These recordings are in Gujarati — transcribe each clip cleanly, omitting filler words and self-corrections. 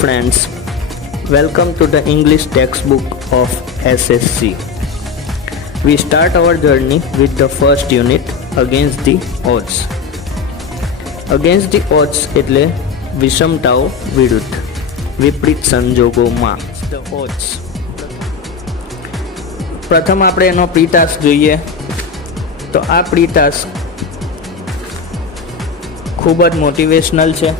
friends, welcome to the English textbook of SSC. We start our journey with the first unit, Against the Odds. Against the odds એટલે વિષમતાઓ વિરુદ્ધ, વિપરીત સંજોગોમાં. The odds. પ્રથમ આપણે એનો પ્રી ટાસ્ક જોઈએ તો આ પ્રી ટાસ્ક ખૂબ જ મોટિવેશનલ છે.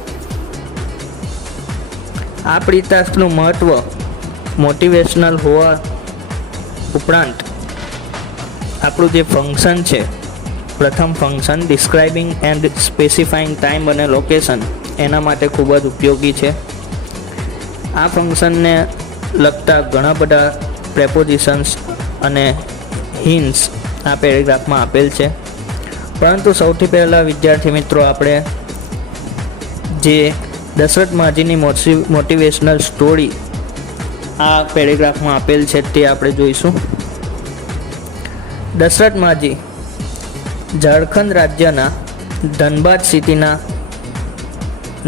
આ પ્રી ટાસ્કનું મહત્ત્વ મોટિવેશનલ હોવા ઉપરાંત આપણું જે ફંક્શન છે, પ્રથમ function describing and specifying time અને લોકેશન, એના માટે ખૂબ જ ઉપયોગી છે. આ ફંક્શનને લગતા ઘણા બધા પ્રેપોઝિશન્સ અને હિન્ટ્સ આ પેરેગ્રાફમાં આપેલ છે. પરંતુ સૌથી પહેલાં વિદ્યાર્થી મિત્રો, આપણે જે દશરથ માજીની મોટિવેશનલ સ્ટોરી આ પેરેગ્રાફમાં આપેલ છે તે આપણે જોઈશું. દશરથ માજી ઝારખંડ રાજ્યના ધનબાદ સિટીના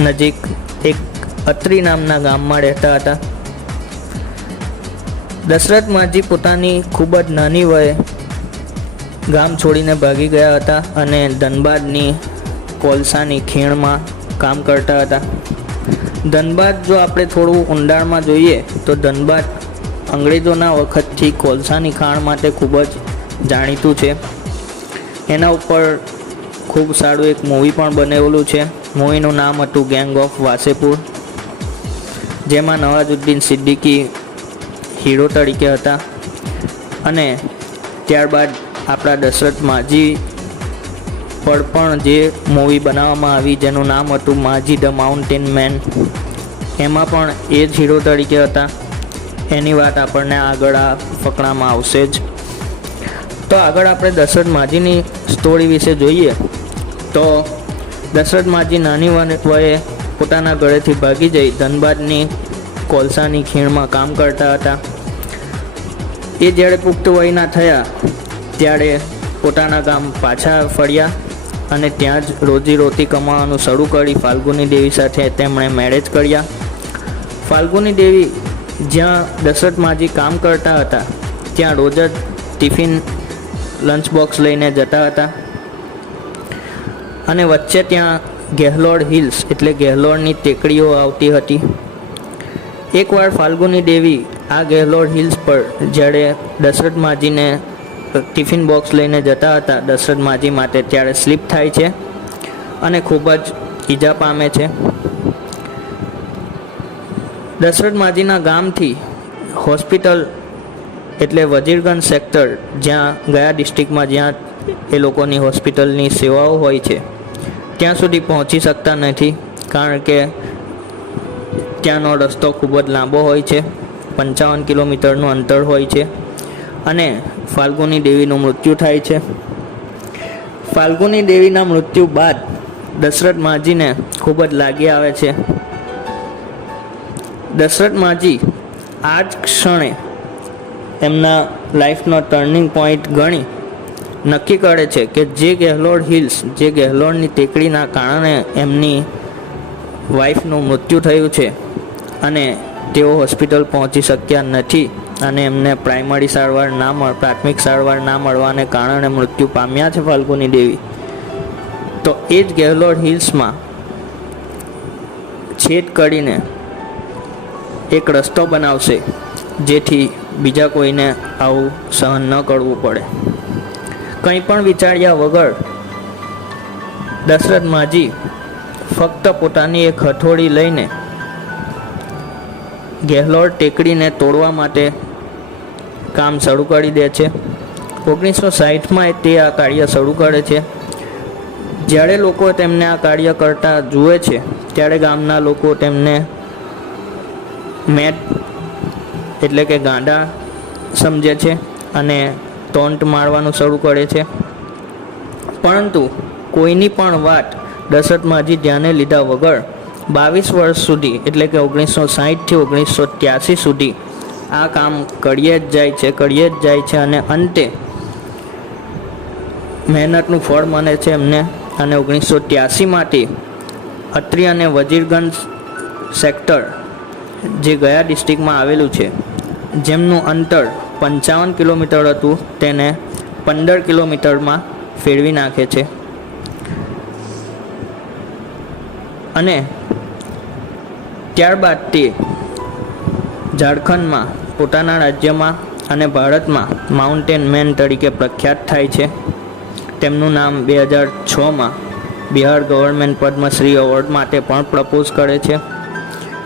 નજીક એક અત્રી નામના ગામમાં રહેતા હતા. દશરથ માજી પોતાની ખૂબ જ નાની વયે ગામ છોડીને ભાગી ગયા હતા અને ધનબાદની કોલસાની ખીણમાં કામ કરતા હતા. ધનબાદ જો આપણે થોડું ઊંડાણમાં જોઈએ તો ધનબાદ અંગ્રેજોના વખતથી કોલસાની ખાણ માટે ખૂબ જ જાણીતું છે. એના ઉપર ખૂબ સારું એક મૂવી પણ બનેલું છે. મૂવીનું નામ હતું ગેંગ ઓફ વાસેપુર, જેમાં નવાઝુદ્દીન સિદ્દીકી હીરો તરીકે હતા. અને ત્યારબાદ આપણા દશરથ માજી પર પણ જે મૂવી બનાવવામાં આવી જેનું નામ હતું માજી ધ માઉન્ટેન મેન, એમાં પણ એ જ હીરો તરીકે હતા. એની વાત આપણને આગળ આ ફકરામાં આવશે જ. તો આગળ આપણે દશરથ માજીની સ્ટોરી વિશે જોઈએ તો દશરથ માજી નાની વયે પોતાના ઘરેથી ભાગી જઈ ધનબાદની કોલસાની ખીણમાં કામ કરતા હતા. એ જ્યારે પુખ્ત વયના થયા ત્યારે પોતાના ગામ પાછા ફર્યા અને ત્યાં જ રોજીરોટી કમાવાનું શરૂ કરી ફાલ્ગુની દેવી સાથે તેમણે મેરેજ કર્યા. ફાલ્ગુની દેવી જ્યાં દશરથ માજી કામ કરતા હતા ત્યાં રોજ જ ટિફિન લંચ બોક્સ લઈને જતા હતા. અને વચ્ચે ત્યાં ગેહલોડ હિલ્સ એટલે ગેહલોડની ટેકરીઓ આવતી હતી. એકવાર ફાલ્ગુની દેવી આ ગેહલોડ હિલ્સ પર જ્યારે દશરથ માજીને ટિફિન બોક્સ લઈને જતા હતા દશરથ માજી માટે, ત્યારે સ્લીપ થાય છે અને ખૂબ જ ઈજા પામે છે. દશરથ માજીના ગામથી હોસ્પિટલ એટલે વજીરગંજ સેક્ટર, જ્યાં ગયા ડિસ્ટ્રિક્ટમાં જ્યાં એ લોકોની હોસ્પિટલની સેવાઓ હોય છે, ત્યાં સુધી પહોંચી શકતા નથી, કારણ કે ત્યાંનો રસ્તો ખૂબ જ લાંબો હોય છે. 55 કિલોમીટરનું અંતર હોય છે. અને ફાલ્ગુની દેવીનું મૃત્યુ થાય છે. ફાલ્ગુની દેવીના મૃત્યુ બાદ દશરથ માજીને ખૂબ જ લાગી આવે છે. દશરથ માજી આ જ ક્ષણે એમના લાઈફનો ટર્નિંગ પોઈન્ટ ગણી નક્કી કરે છે કે જે ગેહલોડ હિલ્સ, જે ગેહલોડની ટેકરીના કારણે એમની વાઈફનું મૃત્યુ થયું છે અને તેઓ હોસ્પિટલ પહોંચી શક્યા નથી અને એમને પ્રાથમિક સારવાર ના મળવાને કારણે મૃત્યુ પામ્યા છે ફાલ્ગુની દેવી, તો એ જ ગેહલોડ હિલ્સમાં છેદ કરીને એક રસ્તો બનાવશે જેથી બીજા કોઈને આવું સહન ન કરવું પડે. કંઈ પણ વિચાર્યા વગર દશરથ માજી ફક્ત પોતાની એક હથોડી લઈને ગેહલોડ ટેકરીને તોડવા માટે કામ શરૂ કરી દે છે. 1960માં તે આ કાર્ય શરૂ કરે છે. જ્યારે લોકો તેમને આ કાર્ય કરતા જુએ છે ત્યારે ગામના લોકો તેમને મેટ એટલે કે ગાંડા સમજે છે અને ટોન્ટ મારવાનું શરૂ કરે છે. પરંતુ કોઈની પણ વાત દશરથ માજી ધ્યાને લીધા વગર 22 વર્ષ સુધી એટલે કે 1960થી 1983 સુધી આ કામ કરીએ જ જાય છે અને અંતે મહેનતનું ફળ મળે છે એમને. અને 1983માંથી અત્રી અને વજીરગંજ સેક્ટર જે ગયા ડિસ્ટ્રિક્ટમાં આવેલું છે, જેમનું અંતર 55 કિલોમીટર હતું, તેને 15 કિલોમીટરમાં ફેરવી નાખે છે. અને ત્યારબાદ તે ઝારખંડમાં, પોતાના રાજ્યમાં અને ભારતમાં માઉન્ટેન મેન તરીકે પ્રખ્યાત થાય છે. તેમનું નામ 2006માં બિહાર ગવર્મેન્ટ પદ્મશ્રી એવોર્ડ માટે પણ પ્રપોઝ કરે છે.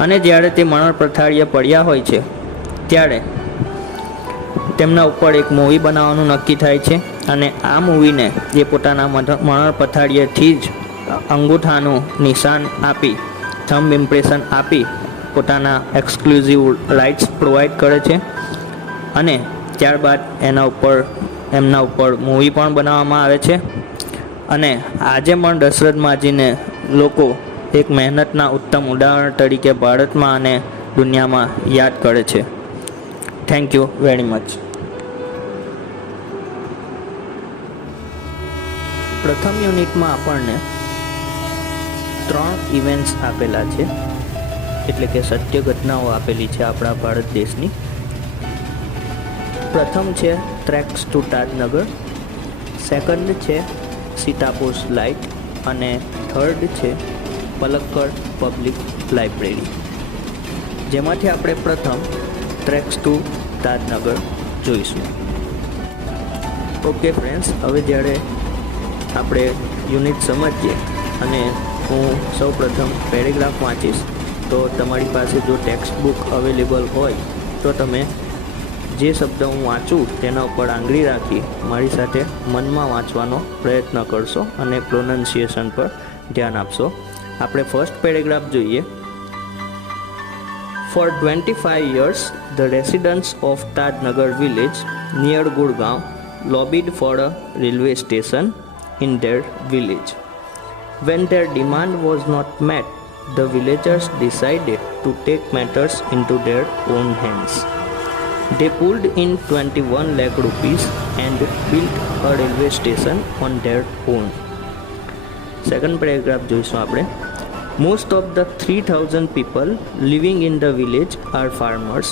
અને જ્યારે તે મરણ પથારીએ પડ્યા હોય છે ત્યારે તેમના ઉપર એક મૂવી બનાવવાનું નક્કી થાય છે. અને આ મૂવીને એ પોતાના મરણ પથારીએથી જ અંગૂઠાનું નિશાન આપી, થંબ ઇમ્પ્રેશન આપી પોતાના એક્સક્લુઝિવ રાઇટ્સ પ્રોવાઈડ કરે છે. અને ત્યારબાદ એમના ઉપર મૂવી પણ બનાવવામાં આવે છે. અને આજે પણ દશરથ માજીને લોકો એક મહેનતના ઉત્તમ ઉદાહરણ તરીકે ભારતમાં અને દુનિયામાં યાદ કરે છે. Thank you very much. પ્રથમ યુનિટમાં આપણને 3 ઇવેન્ટ્સ આપેલા છે, એટલે કે સત્ય ઘટનાઓ આપેલી છે આપણા ભારત દેશની. પ્રથમ છે ટ્રેક્સ ટુ તાજનગર, સેકન્ડ છે સીતાપુર લાઇટ અને થર્ડ છે પલક્કડ પબ્લિક લાઇબ્રેરી. જેમાંથી આપણે પ્રથમ ટ્રેક્સ ટુ તાજનગર જોઈશું. ઓકે ફ્રેન્ડ્સ, હવે જ્યારે આપણે યુનિટ સમજીએ અને હું સૌ પ્રથમ પેરેગ્રાફ વાંચીશ, તો તમારી પાસે જો ટેક્સ્ટ બુક અવેલેબલ હોય તો તમે જે શબ્દ હું વાંચું તેના ઉપર આંગળી રાખી મારી સાથે મનમાં વાંચવાનો પ્રયત્ન કરશો અને પ્રોનન્સિએશન પર ધ્યાન આપશો. આપણે ફર્સ્ટ પેરેગ્રાફ જોઈએ. For 25 years, the residents of Tajnagar village near Gurgaon lobbied for a railway station in their village. When their demand was not met, the villagers decided to take matters into their own hands. They pulled in 21 lakh rupees and built a railway station on their own. Second paragraph જોઈશું આપણે. Most of the 3,000 people living in the village are farmers,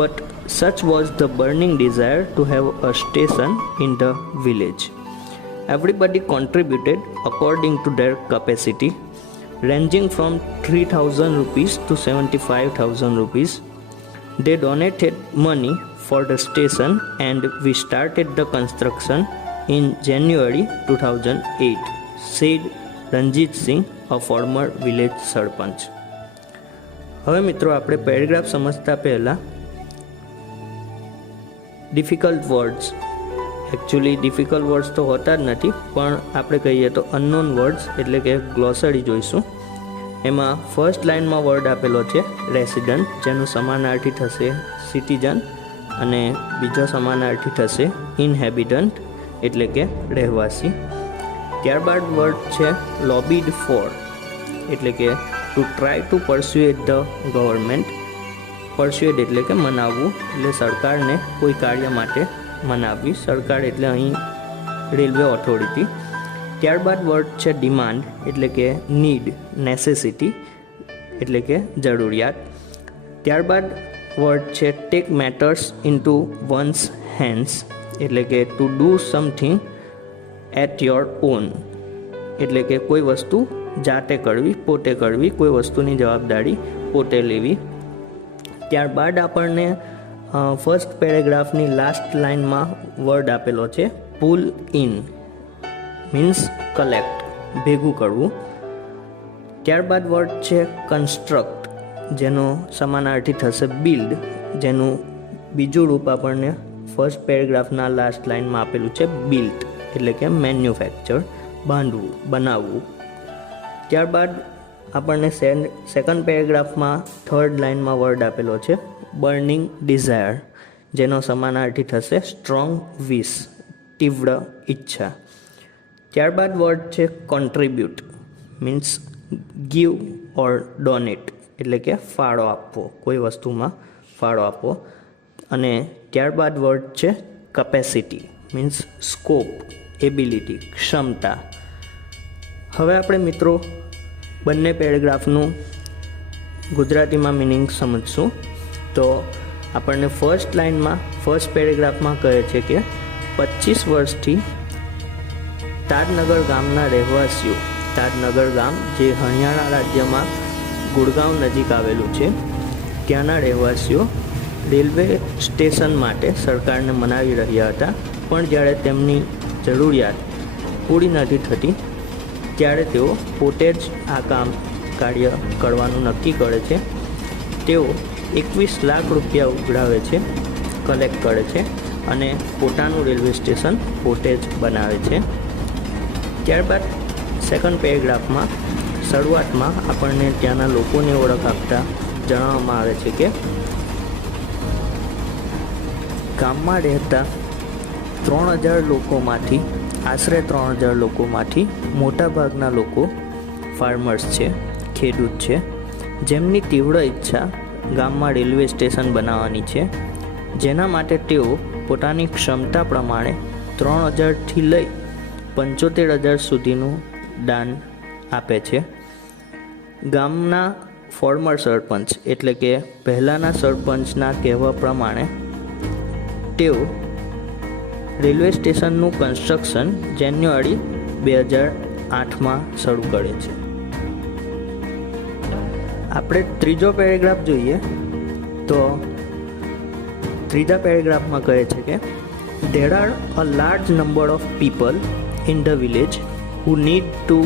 but such was the burning desire to have a station in the village. Everybody contributed according to their capacity, ranging from 3,000 rupees to 75,000 rupees. They donated money for the station and we started the construction in January 2008, said Ranjit Singh, a former village સરપંચ. હવે મિત્રો આપણે પેરેગ્રાફ સમજતા પહેલાં difficult words, actually difficult words તો હોતા જ નથી, પણ આપણે કહીએ તો અનનોન વર્ડ્સ એટલે કે ગ્લોસરી જોઈશું. એમાં ફર્સ્ટ લાઇનમાં વર્ડ આપેલો છે રેસિડન્ટ, જેનું સમાનાર્થી થશે સિટીઝન, અને બીજો સમાનાર્થી થશે ઇનહેબિટન્ટ એટલે કે રહેવાસી. ત્યારબાદ વર્ડ છે લોબીડ ફોર, એટલે કે to try to persuade the government. Persuade એટલે કે મનાવવું, એટલે સરકારને કોઈ કાર્ય માટે મનાવવી. સરકાર એટલે અહીં રેલવે ઓથોરિટી. ત્યારબાદ વર્ડ છે ડિમાન્ડ, એટલે કે નીડ, નેસેસિટી એટલે કે જરૂરિયાત. ત્યારબાદ વર્ડ છે take matters into one's hands, એટલે કે to do something at your own, એટલે કે કોઈ વસ્તુ જાતે કરવી, પોતે કરવી, કોઈ વસ્તુની જવાબદારી પોતે લેવી. ત્યારબાદ આપણને ફર્સ્ટ પેરેગ્રાફની લાસ્ટ લાઇનમાં વર્ડ આપેલો છે પુલ ઇન, મીન્સ કલેક્ટ, ભેગું કરવું. ત્યારબાદ વર્ડ છે કન્સ્ટ્રક્ટ, જેનો સમાનાર્થી થશે બિલ્ડ, જેનું બીજું રૂપ આપણને ફર્સ્ટ પેરેગ્રાફના લાસ્ટ લાઇનમાં આપેલું છે બિલ્ટ, એટલે કે મેન્યુફેક્ચર, બાંધવું, બનાવવું. ત્યારબાદ આપણને સેકન્ડ પેરેગ્રાફમાં થર્ડ લાઇનમાં વર્ડ આપેલો છે બર્નિંગ ડિઝાયર, જેનો સમાનાર્થી થશે સ્ટ્રોંગ વિશ, તીવ્ર ઈચ્છા. ત્યારબાદ વર્ડ છે કોન્ટ્રીબ્યુટ, મીન્સ ગીવ ઓર ડોનેટ, એટલે કે ફાળો આપવો, કોઈ વસ્તુમાં ફાળો આપવો. અને ત્યારબાદ વર્ડ છે કેપેસિટી, મીન્સ સ્કોપ, એબિલિટી, ક્ષમતા. હવે આપણે મિત્રો બંને પેરેગ્રાફનું ગુજરાતીમાં મિનિંગ સમજશું. તો આપણને ફર્સ્ટ લાઇનમાં ફર્સ્ટ પેરેગ્રાફમાં કહે છે કે 25 વર્ષથી તાડનગર ગામના રહેવાસીઓ, તાડનગર ગામ જે હરિયાણા રાજ્યમાં ગુડગાંવ નજીક આવેલું છે, ત્યાંના રહેવાસીઓ રેલવે સ્ટેશન માટે સરકારને મનાવી રહ્યા હતા, પણ જ્યારે તેમની જરૂરિયાત પૂરી નથી થતી ત્યારે તેઓ પોતે જ આ કાર્ય કરવાનું નક્કી કરે છે. તેઓ 21 લાખ રૂપિયા ઉઘરાવે છે, કલેક્ટ કરે છે અને પોતાનું રેલવે સ્ટેશન પોતે જ બનાવે છે. ત્યારબાદ સેકન્ડ પેરેગ્રાફમાં શરૂઆતમાં આપણને ત્યાંના લોકોની ઓળખ આપતા જણાવવામાં આવે છે કે ગામમાં રહેતા 3000 લોકોમાંથી આશરે 3000 લોકોમાંથી મોટાભાગના લોકો ફાર્મર્સ છે, ખેડૂત છે, જેમની તીવ્ર ઈચ્છા ગામમાં રેલવે સ્ટેશન બનાવવાની છે, જેના માટે તેઓ પોતાની ક્ષમતા પ્રમાણે 3000થી લઈ 75000 સુધીનું દાન આપે છે. ગામના ફોર્મર સરપંચ એટલે કે પહેલાંના સરપંચના કહેવા પ્રમાણે તેઓ રેલવે સ્ટેશનનું કન્સ્ટ્રક્શન જાન્યુઆરી 2008માં શરૂ કરે છે. આપણે ત્રીજો પેરેગ્રાફ જોઈએ તો ત્રીજા પેરેગ્રાફમાં કહે છે કે there are a large number of people in the village who need to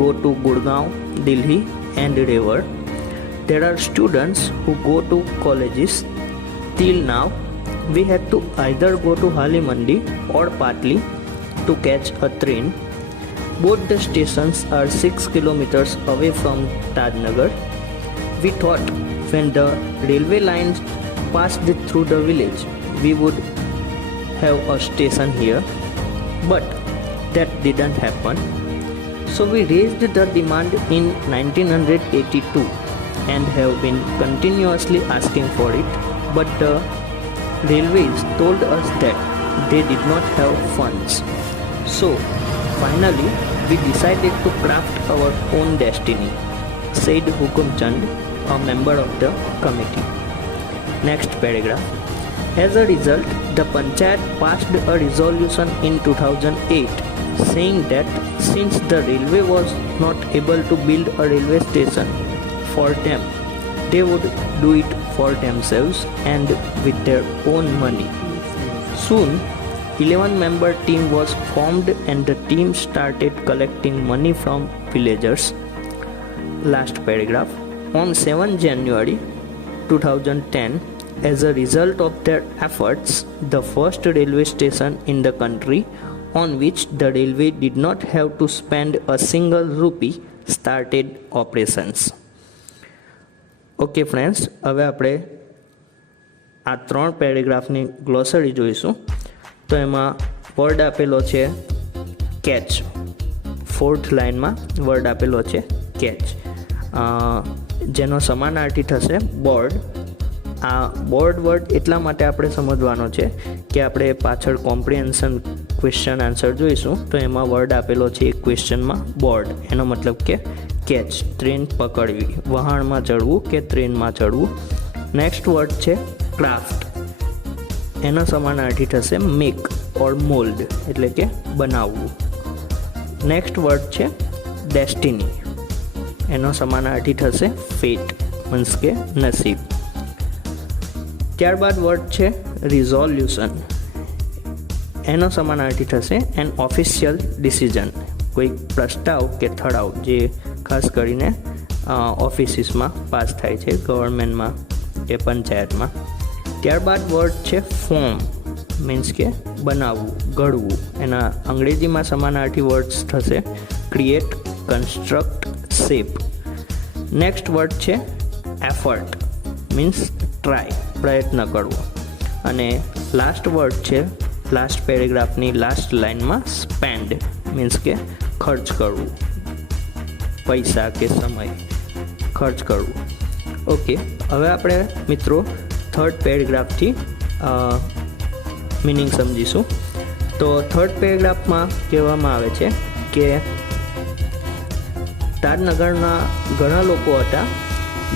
go to Gurgaon, Delhi and Rewa. There are students who go to colleges. Till now, we had to either go to Hali Mandi or Patli to catch a train. Both the stations are 6 kilometers away from Tadnagar. We thought when the railway lines passed through the village, we would have a station here, but that didn't happen. So we raised the demand in 1982 and have been continuously asking for it, but the railways told us that they did not have funds. So finally we decided to craft our own destiny, said Hukum Chand, a member of the committee. Next paragraph. As a result, the Panchayat passed a resolution in 2008 saying that since the railway was not able to build a railway station for them, they would do it for themselves and with their own money. Soon, 11-member team was formed and the team started collecting money from villagers. Last paragraph. On 7 January 2010, as a result of their efforts, the first railway station in the country on which the railway did not have to spend a single rupee started operations. Okay friends, હવે આપણે આ 3 પેરેગ્રાફની ગ્લોસરી જોઈશું. તો એમાં વર્ડ આપેલો છે કેચ. 4th લાઇનમાં વર્ડ આપેલો છે કેચ, જેનો સમાનાર્થી થશે બોર્ડ. આ બોર્ડ વર્ડ એટલા માટે આપણે સમજવાનો છે કે આપણે પાછળ કોમ્પ્રિહેન્શન ક્વેશ્ચન આન્સર જોઈશું તો એમાં વર્ડ આપેલો છે એક ક્વેશ્ચનમાં બોર્ડ, એનો મતલબ કે કેચ, ટ્રેન પકડવી, વહાણમાં ચડવું કે ટ્રેનમાં ચડવું. નેક્સ્ટ વર્ડ છે ક્રાફ્ટ, એનો સમાનાર્થી થશે મેક ઓર મોલ્ડ એટલે કે બનાવવું. નેક્સ્ટ વર્ડ છે ડેસ્ટિની, એનો સમાનાર્થી થશે ફેટ મીન્સ કે નસીબ. ત્યારબાદ વર્ડ છે રિઝોલ્યુશન, એનો સમાનાર્થી થશે એન ઓફિશિયલ ડિસિઝન, કોઈ પ્રસ્તાવ કે ઠરાવ જે ખાસ કરીને ઓફિસીસમાં પાસ થાય છે, ગવર્મેન્ટમાં કે પંચાયતમાં. ત્યારબાદ વર્ડ છે ફોર્મ મીન્સ કે બનાવવું, ઘડવું, એના અંગ્રેજીમાં સમાનાર્થી વર્ડ્સ થશે create, construct, shape. Next word છે એફર્ટ મીન્સ ટ્રાય, પ્રયત્ન કરવો. અને લાસ્ટ વર્ડ છે લાસ્ટ પેરેગ્રાફની લાસ્ટ લાઇનમાં સ્પેન્ડ મીન્સ કે ખર્ચ કરવું, પૈસા કે સમય ખર્ચ કરવું. ઓકે, હવે આપણે મિત્રો 3rd પેરેગ્રાફથી મિનિંગ સમજીશું. તો 3rd પેરેગ્રાફમાં કહેવામાં આવે છે કે તાડનગરના ઘણા લોકો હતા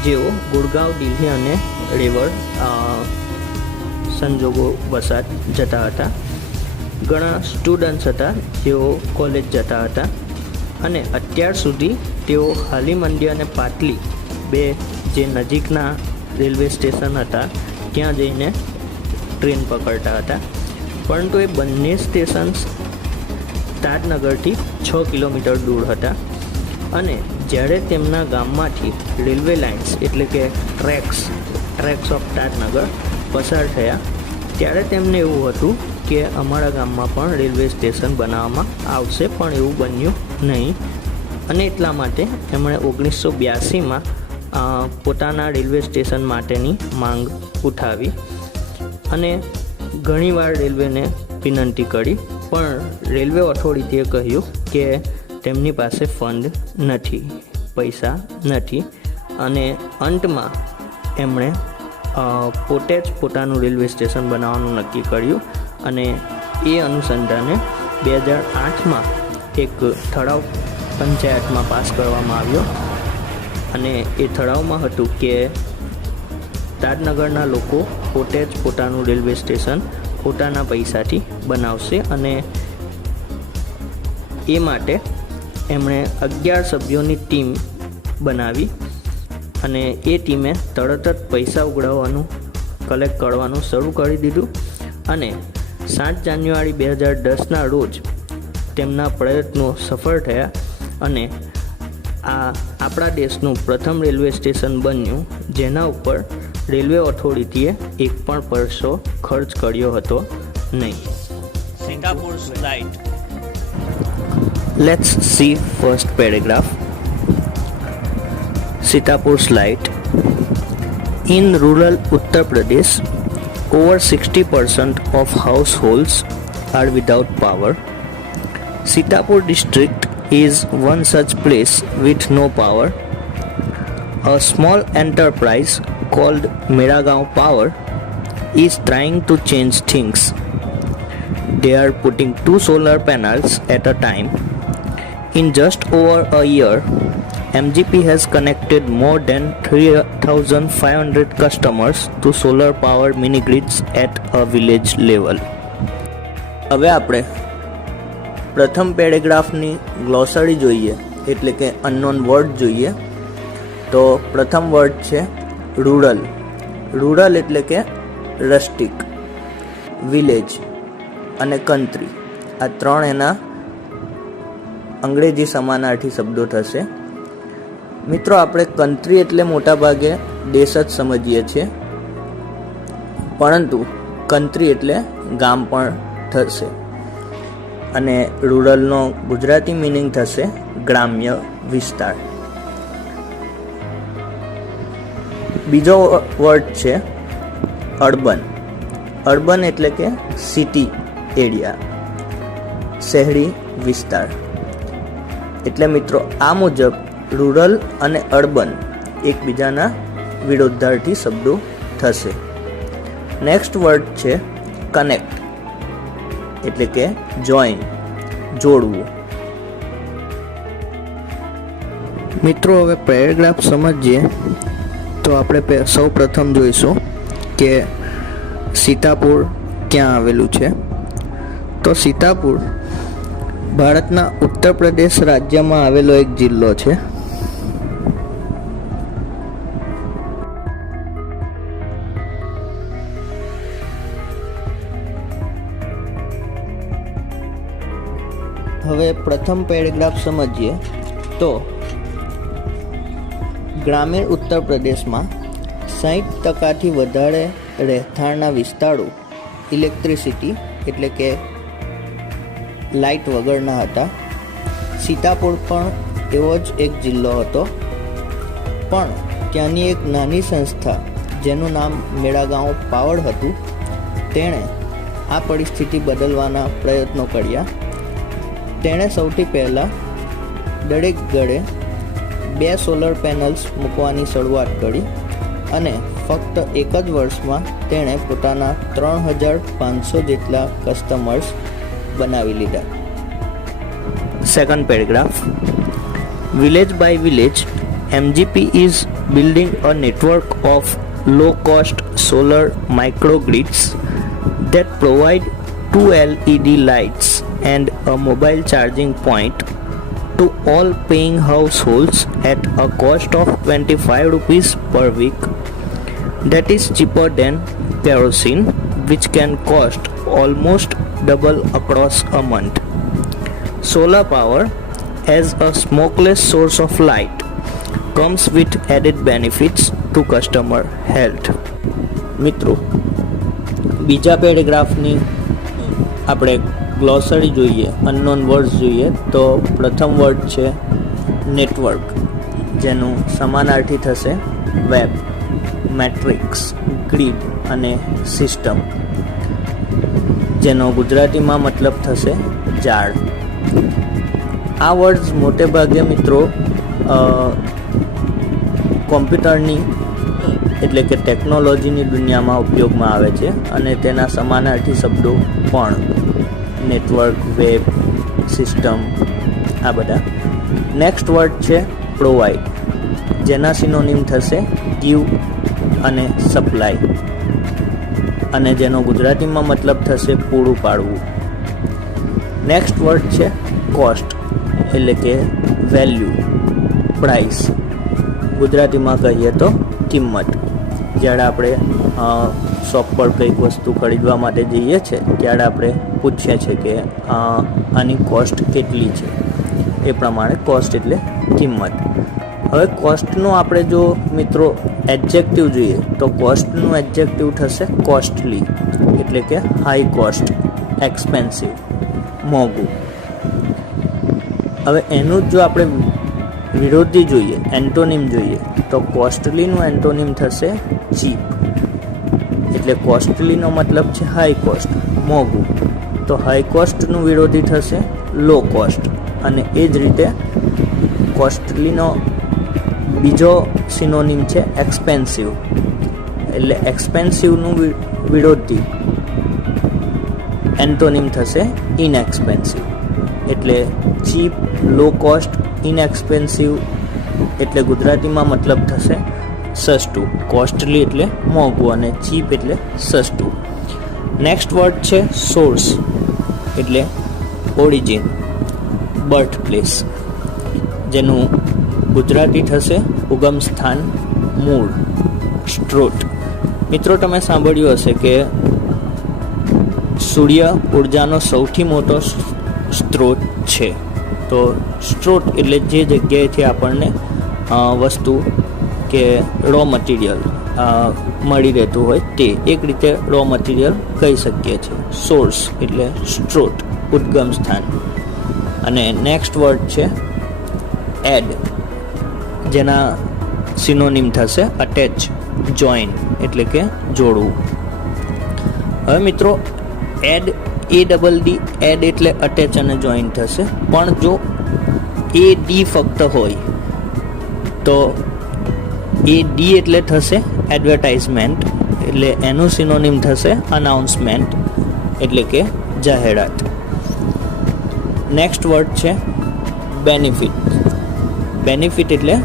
જેઓ ગુડગાંવ, દિલ્હી અને રેવડ સંજોગો વસાત જતા હતા. ઘણા સ્ટુડન્ટ્સ હતા જેઓ કોલેજ જતા હતા અને અત્યાર સુધી તેઓ હાલી મંડી અને પાટલી બે જે નજીકના રેલવે સ્ટેશન હતા ત્યાં જઈને ટ્રેન પકડતા હતા. પરંતુ એ બંને સ્ટેશન્સ તાજનગરથી 6 કિલોમીટર દૂર હતા અને જ્યારે તેમના ગામમાંથી રેલવે લાઇન્સ એટલે કે ટ્રેક્સ ઓફ તાજનગર પસાર થયા ત્યારે તેમને એવું હતું કે અમારા ગામમાં પણ રેલવે સ્ટેશન બનાવવામાં આવશે, પણ એવું બન્યું નહીં અને એટલા માટે એમણે 1982માં પોતાના રેલવે સ્ટેશન માટેની માંગ ઉઠાવી અને ઘણીવાર રેલવેને વિનંતી કરી, પણ રેલવે ઓથોરિટીએ કહ્યું કે તેમની પાસે ફંડ નથી, પૈસા નથી અને અંતમાં એમણે પોતે જ પોતાનું રેલવે સ્ટેશન બનાવવાનું નક્કી કર્યું અને એ અનુસંધાને 2008માં એક ઠરાવ પંચાયતમાં પાસ કરવામાં આવ્યો અને એ ઠરાવમાં હતું કે તાજનગરના લોકો પોતે જ પોતાનું રેલવે સ્ટેશન પોતાના પૈસાથી બનાવશે અને એ માટે એમણે 11 સભ્યોની ટીમ બનાવી અને એ ટીમે તરત જ પૈસા ઉઘરાવવાનું કલેક્ટ કરવાનું શરૂ કરી દીધું અને 7 જાન્યુઆરી 2010ના રોજ તેમના પ્રયત્નો સફળ થયા અને આ આપણા દેશનું પ્રથમ રેલવે સ્ટેશન બન્યું જેના ઉપર રેલવે ઓથોરિટીએ એક પણ પૈસો ખર્ચ કર્યો હતો નહીં. Singapore Light. Let's see first paragraph. Sitapor's light. In rural Uttar Pradesh, over 60% of households are without power. Sitapur district is one such place with no power. A small enterprise called Miragaon Power is trying to change things. They are putting 2 solar panels at a time. In just over a year, MGP has connected more than 3,500 customers to solar power mini grids at a village level. હવે આપણે પ્રથમ પેરેગ્રાફની ગ્લોસરી જોઈએ એટલે કે અનનોન વર્ડ જોઈએ. તો પ્રથમ વર્ડ છે રૂરલ. રૂરલ એટલે કે રસ્ટિક, વિલેજ અને કન્ટ્રી. આ ત્રણ એના અંગ્રેજી સમાનાર્થી શબ્દો થશે. મિત્રો, આપણે કન્ટ્રી એટલે મોટાભાગે દેશ જ સમજીએ છીએ, પરંતુ કન્ટ્રી એટલે ગામ પણ થશે અને રૂરલનો ગુજરાતી મિનિંગ થશે ગ્રામ્ય વિસ્તાર. બીજો વર્ડ છે અર્બન. અર્બન એટલે કે સિટી એરિયા, શહેરી વિસ્તાર. એટલે મિત્રો આ મુજબ રૂરલ અને અર્બન એકબીજાના વિરોધાર્થી શબ્દો થશે. નેક્સ્ટ વર્ડ છે કનેક્ટ એટલે કે જોઈન, જોડવું. મિત્રો, હવે પેરેગ્રાફ સમજીએ તો આપણે સૌ પ્રથમ જોઈશું કે સીતાપુર ક્યાં આવેલું છે. તો સીતાપુર ભારતના ઉત્તર પ્રદેશ રાજ્યમાં આવેલો એક જિલ્લો છે. હવે પ્રથમ પેરેગ્રાફ સમજીએ તો ગ્રામીણ ઉત્તર પ્રદેશમાં 60% વધારે રહેઠાણના વિસ્તારો ઇલેક્ટ્રિસિટી એટલે કે લાઇટ વગરના હતા. સીતાપુર પણ એવો જ એક જિલ્લો હતો, પણ ત્યાંની એક નાની સંસ્થા જેનું નામ મેરાગાંવ પાવર હતું, તેણે આ પરિસ્થિતિ બદલવાના પ્રયત્નો કર્યા. તેણે સૌથી પહેલાં દરેક ઘરે 2 સોલર પેનલ્સ મૂકવાની શરૂઆત કરી અને ફક્ત એક જ વર્ષમાં તેણે પોતાના 3,500 જેટલા કસ્ટમર્સ બનાવી લીધા. Second paragraph. Village by village MGP is building a network of low-cost solar microgrids that provide 2 LED lights and a mobile charging point to all paying households at a cost of 25 rupees per week. That is cheaper than kerosene, which can cost almost double across a month. Solar power as a smokeless source of light comes with added benefits to customer health. મિત્રો, બીજા પેરેગ્રાફની આપણે ગ્લોસરી જોઈએ, અનનોન વર્ડ્સ જોઈએ તો પ્રથમ વર્ડ છે નેટવર્ક, જેનું સમાનાર્થી થશે વેબ, મેટ્રિક્સ, ગ્રીડ અને સિસ્ટમ, જેનો ગુજરાતીમાં મતલબ થશે જાળ. આ વર્ડ્સ મોટે ભાગે મિત્રો કોમ્પ્યુટરની એટલે કે ટેકનોલોજીની દુનિયામાં ઉપયોગમાં આવે છે અને તેના સમાનાર્થી શબ્દો પણ નેટવર્ક, વેબ, સિસ્ટમ આ બધા. નેક્સ્ટ વર્ડ છે પ્રોવાઈડ, જેના સિનોનિમ થશે ગીવ અને સપ્લાય, અને જેનો ગુજરાતીમાં મતલબ થશે પૂરું પાડવું. નેક્સ્ટ વર્ડ છે કોસ્ટ, એટલે કે વેલ્યુ, પ્રાઇસ, ગુજરાતીમાં કહીએ તો કિંમત. જ્યારે આપણે શોપ પર કંઈક વસ્તુ ખરીદવા માટે જઈએ છીએ ત્યારે આપણે પૂછીએ છીએ કે આની કોસ્ટ કેટલી છે, એ પ્રમાણે કોસ્ટ એટલે કિંમત. હવે કોસ્ટનું આપણે જો મિત્રો એડજેક્ટિવ જોઈએ તો કોસ્ટનું એડજેક્ટિવ થશે કોસ્ટલી, એટલે કે હાઈ કોસ્ટ, એક્સપેન્સિવ, મોંઘું. હવે એનું જ જો આપણે વિરોધી જોઈએ, એન્ટોનિમ જોઈએ તો કોસ્ટલીનું એન્ટોનિમ થશે ચીપ, એટલે કોસ્ટલીનો મતલબ છે હાઈ કોસ્ટ, મોંઘું. તો હાઈ કોસ્ટનું વિરોધી થશે લો કોસ્ટ, અને એ જ રીતે કોસ્ટલીનો બીજો સિનોનિમ છે એક્સપેન્સિવ, એટલે એક્સપેન્સિવનું વિરોધી એન્ટોનિમ થશે ઇનએક્સપેન્સિવ, એટલે ચીપ, લો કોસ્ટ, ઇનએક્સપેન્સિવ એટલે ગુજરાતીમાં મતલબ થશે સસ્તું. કોસ્ટલી એટલે મોંઘું અને ચીપ એટલે સસ્તું. નેક્સ્ટ વર્ડ છે સોર્સ, એટલે ઓરિજિન, બર્થ પ્લેસ, જેનું ગુજરાતી થશે ઉગમ સ્થાન, મૂળ, સ્ત્રોત. મિત્રો, તમે સાંભળ્યું હશે કે સૂર્ય ઉર્જાનો સૌથી મોટો સ્ત્રોત છે. તો સ્ત્રોત એટલે જે જગ્યાએથી આપણને વસ્તુ કે રો મટીરિયલ મળી રહેતું હોય તે, એક રીતે રો મટીરિયલ કહી શકીએ છીએ. સોર્સ એટલે સ્ત્રોત, ઉદ્ગમ સ્થાન. અને નેક્સ્ટ વર્ડ છે એડ, જેના સિનોનિમ થશે અટેચ, જોઈન એટલે કે જોડવું. હવે મિત્રો એડ, ADD, એડ એટલે અટેચ અને જોઈન થશે, પણ જો AD ફક્ત હોય તો AD એટલે થશે એડવર્ટાઇઝમેન્ટ, એટલે એનું સિનોનિમ થશે અનાઉન્સમેન્ટ એટલે કે જાહેરાત. નેક્સ્ટ વર્ડ છે બેનિફિટ. બેનિફિટ એટલે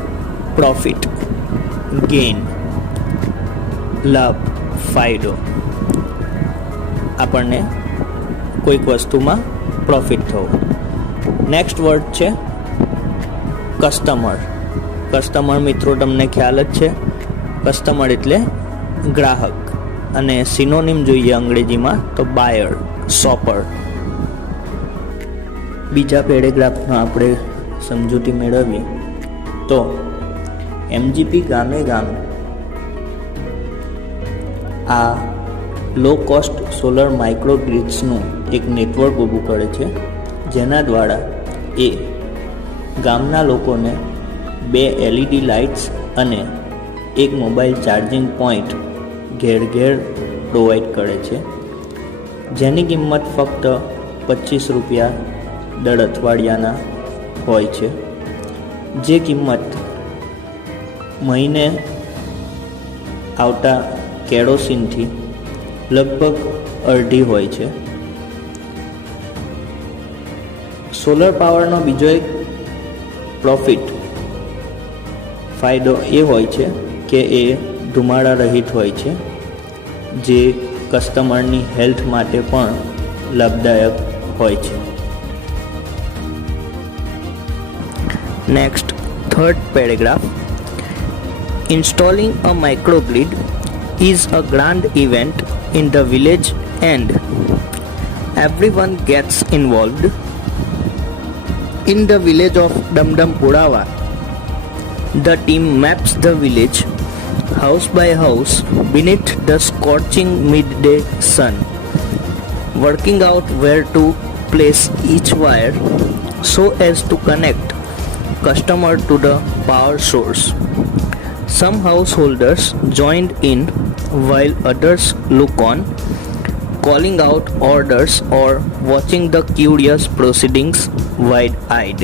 પ્રોફિટ, ગેઇન, લાભ, ફાયદો. આપણને કોઈક વસ્તુમાં પ્રોફિટ થવો. નેક્સ્ટ વર્ડ છે કસ્ટમર. કસ્ટમર મિત્રો તમને ખ્યાલ જ છે, કસ્ટમર એટલે ગ્રાહક, અને સિનોનિમ જોઈએ અંગ્રેજીમાં તો બાયર, શોપર. બીજા પેરેગ્રાફમાં આપણે સમજૂતી મેળવીએ તો MGP ગામે ગામ આ લો કોસ્ટ સોલર માઇક્રોગ્રિડ્સનું એક નેટવર્ક ઊભું કરે છે, જેના દ્વારા એ ગામના લોકોને 2 LED લાઇટ્સ અને એક મોબાઈલ ચાર્જિંગ પોઈન્ટ ઘેર ઘેર પ્રોવાઈડ કરે છે, જેની કિંમત ફક્ત 25 રૂપિયા દર અઠવાડિયાના હોય છે, જે કિંમત મહિને આવતા કેરોસીનથી લગભગ અડધી હોય છે. સોલર પાવરનો બીજો એક પ્રોફિટ ફાયદો એ હોય છે કે એ ધુમાડા રહિત હોય છે, જે કસ્ટમરની હેલ્થ માટે પણ લાભદાયક હોય છે. Next, third paragraph. Installing a microgrid is a grand event in the village and everyone gets involved. In the village of Damdam Purawa, the team maps the village house by house beneath the scorching midday sun, working out where to place each wire so as to connect customer to the power source. Some householders joined in while others look on, calling out orders or watching the curious proceedings wide-eyed.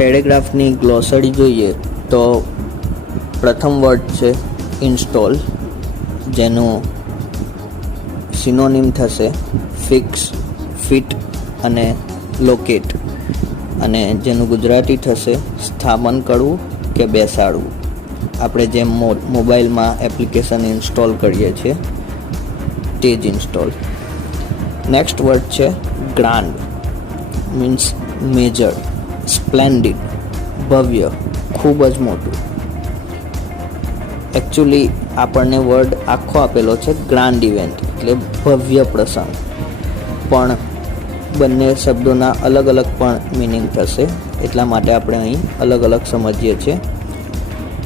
પેરેગ્રાફની ગ્લોસરી જોઈએ તો પ્રથમ વર્ડ છે ઇન્સ્ટોલ, જેનું સિનોનિમ થશે ફિક્સ, ફિટ અને લોકેટ, અને જેનું ગુજરાતી થશે સ્થાપન કરવું કે બેસાડવું. આપણે જેમ મોબાઈલમાં એપ્લિકેશન ઇન્સ્ટોલ કરીએ છીએ તે જ ઇન્સ્ટોલ. નેક્સ્ટ વર્ડ છે ગ્રાન્ડ, મીન્સ મેજર, સ્પ્લેન્ડિડ, ભવ્ય, ખૂબ જ મોટું. એકચ્યુઅલી આપણને વર્ડ આખો આપેલો છે ગ્રાન્ડ ઇવેન્ટ એટલે ભવ્ય પ્રસંગ, પણ બંને શબ્દોના અલગ અલગ પણ મિનિંગ થશે, એટલા માટે આપણે અહીં અલગ અલગ સમજીએ છીએ.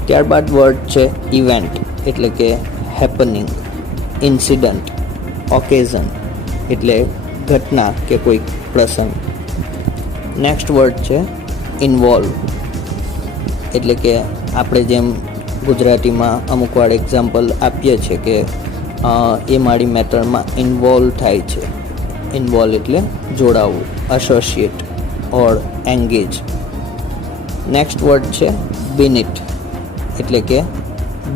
ત્યારબાદ વર્ડ છે ઇવેન્ટ એટલે કે હેપનિંગ, ઇન્સિડન્ટ, ઓકેઝન એટલે ઘટના કે કોઈ પ્રસંગ. નેક્સ્ટ વર્ડ છે ઇન્વોલ્વ એટલે કે આપણે જેમ ગુજરાતીમાં અમુક વાર એક્ઝામ્પલ આપીએ છીએ કે એ મારી મેટરમાં ઇન્વોલ્વ થાય છે. ઇન્વોલ્વ એટલે જોડાવું, એસોસિએટ ઓર એન્ગેજ. નેક્સ્ટ વર્ડ છે બીનીટ એટલે કે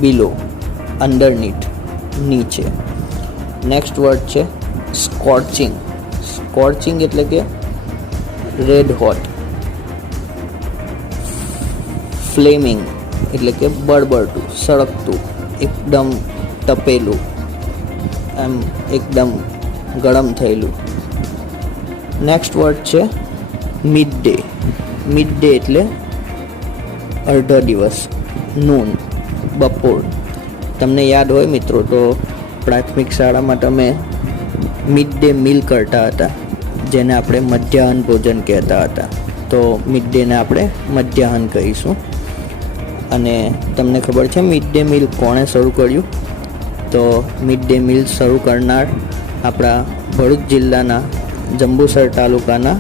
બિલો, અંડરનીથ, નીચે. નેક્સ્ટ વર્ડ છે સ્કોર્ચિંગ. સ્કોર્ચિંગ એટલે કે રેડ હોટ. ફ્લેમિંગ એટલે કે બળબડતું, સળગતું, એકદમ તપેલું, એમ એકદમ ગરમ થયેલું. નેક્સ્ટ વર્ડ છે મિડ ડે. મિડ ડે એટલે અડધો દિવસ, નૂન, બપોર. તમને યાદ હોય મિત્રો તો પ્રાથમિક શાળામાં તમે મિડ ડે મીલ કરતા હતા, જેને આપણે મધ્યાહન ભોજન કહેતા હતા. તો મિડ ડેને આપણે મધ્યાહન કહીશું. અને તમને ખબર છે મિડ ડે મીલ કોણે શરૂ કર્યું? તો મિડ ડે મીલ શરૂ કરનાર આપણા ભરૂચ જિલ્લાના જંબુસર તાલુકાના